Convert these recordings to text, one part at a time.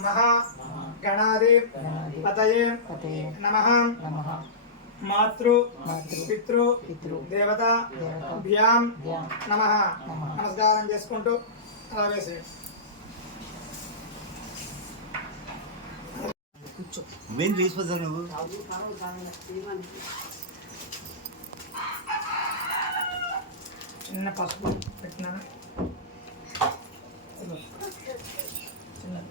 మహా గణాది పతయే నమః. నమః. మాతృ మాతృ పితృ పితృ దేవత భ్యాం నమః. నమః. నమస్కారం చేసుకుంటూ అలా వేసేయండి. మెయిన్ తీసుకొచ్చా నువ్వు? చిన్న పసుపు పెట్టినా? చిన్నది.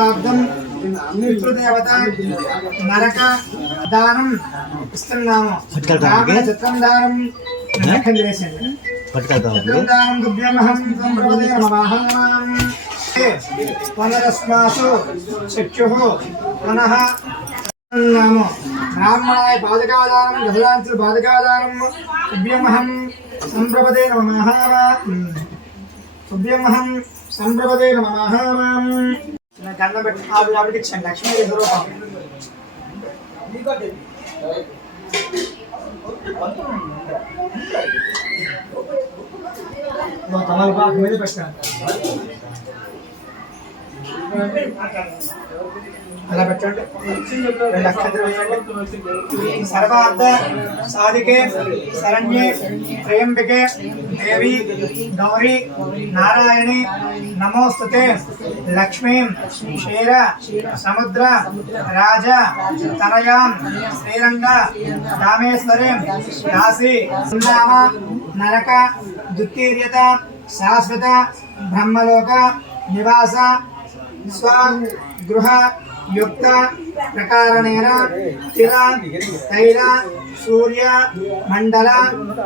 అర్థం పితృదేవత నరక దానం ఇస్తున్నాము బ్రాహ్మణ చిత్రం దానం లెక్క చేసేయండి పట్టుకెళ్తావు చిత్రం దానం దుభ్యమహం సంప్రదే నమః పునరస్మాసు చక్షు పునః బ్రాహ్మణాయ పాదకాదానం దశలాంతులు పాదకాదానం తుభ్యమహం సంప్రపదే నమః. తుభ్యమహం సంప్రపదే నమః. దండం పెట్టి. ఆవిడ ఆవిడకి ఇచ్చాను. లక్ష్మీ స్వరూపం మా తమలపాకు మీద పెట్టాను. అలా పెట్టండి. రెండు సర్వార్థ సాధికే శరణ్యే త్రయంబికే దేవి గౌరీ నారాయణి నమోస్తుతే లక్ష్మీ క్షీర సముద్ర రాజ తనయాం శ్రీరంగ రామేశ్వరి దాసి సుందామ నరక దుత్తీర్యత శాశ్వత బ్రహ్మలోక నివాస స్వ గృహ యుక్త ప్రకారణేన తిల తైల సూర్య మండల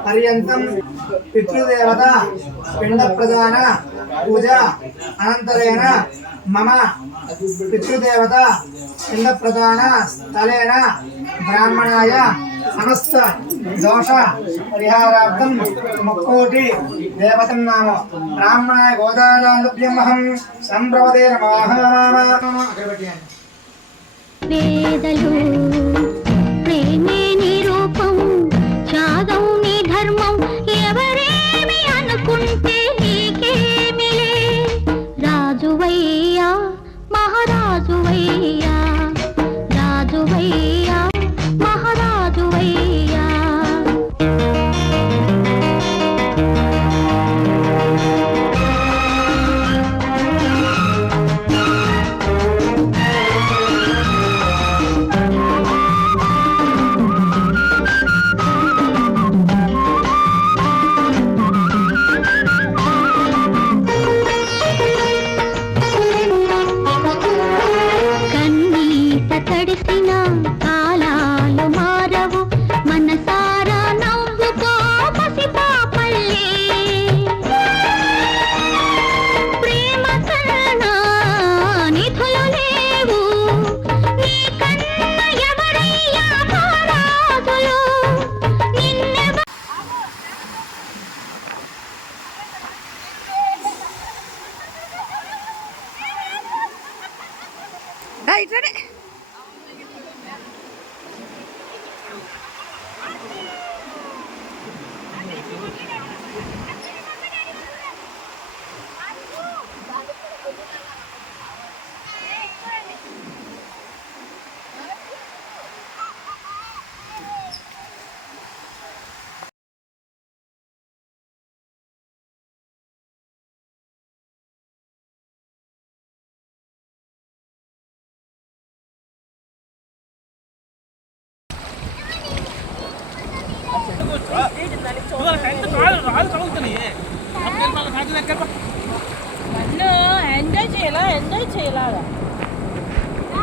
పర్యంతం పితృదేవత పిండ ప్రధాన పూజ అనంతరేణ మమ పితృదేవత పిండ ప్రధాన స్థలేన బ్రాహ్మణాయ సమస్త దోష పరిహారార్థం ముక్కోటి దేవతం నామ. బ్రాహ్మణాయ గోదానాభ్యమహం సంప్రవదే నమః. వేదలు ഇതായിട്ടാണ് రాదు తగులుతున్నాయి ఎంజాయ్ చేయాలా ఎంజాయ్ చేయాలా ఆ.